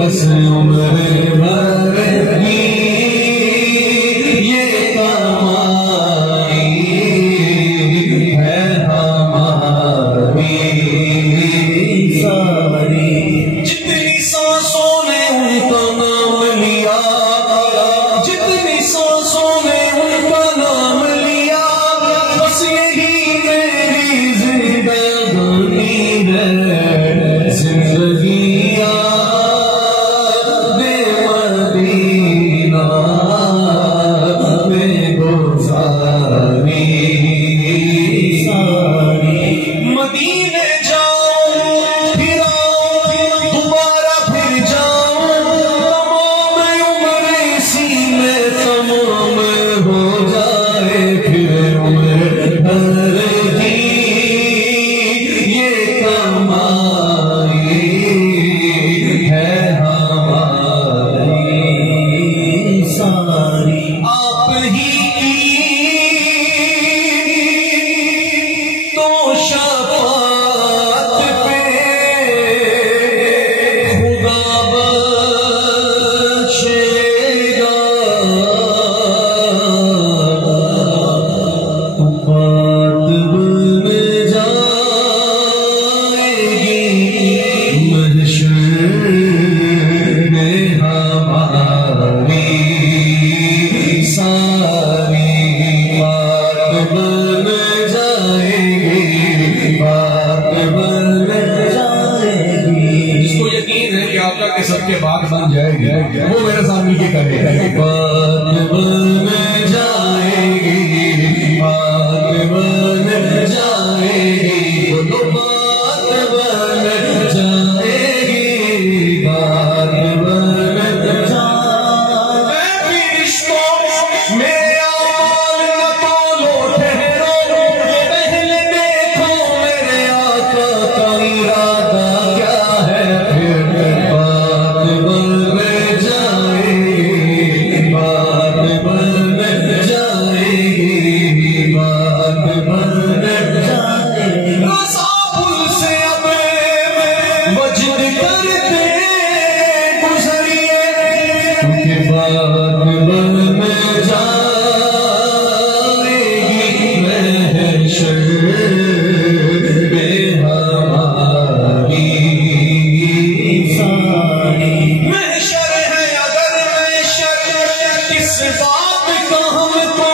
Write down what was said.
بس عمر بھر کی یہ کمائی ہے ہماری ساری. جتنی سانسوں نے ان کا نام لیا، جتنی سانسوں نے ان کا نام لیا، بس یہی میری زندگانی ہے. زندگی سب کے بات بن جائے گی، وہ میرے ساتھ مل کے کرے. بات بن جائے گی، بات بن جائے گی، بات بن جائے گی، بات بن جائے گی. رشتوں میرے آمال نہ تولو ٹھہرو، پہلے دیکھو میرے آقا کا ارادہ کیا ہے. اس بات کا ہم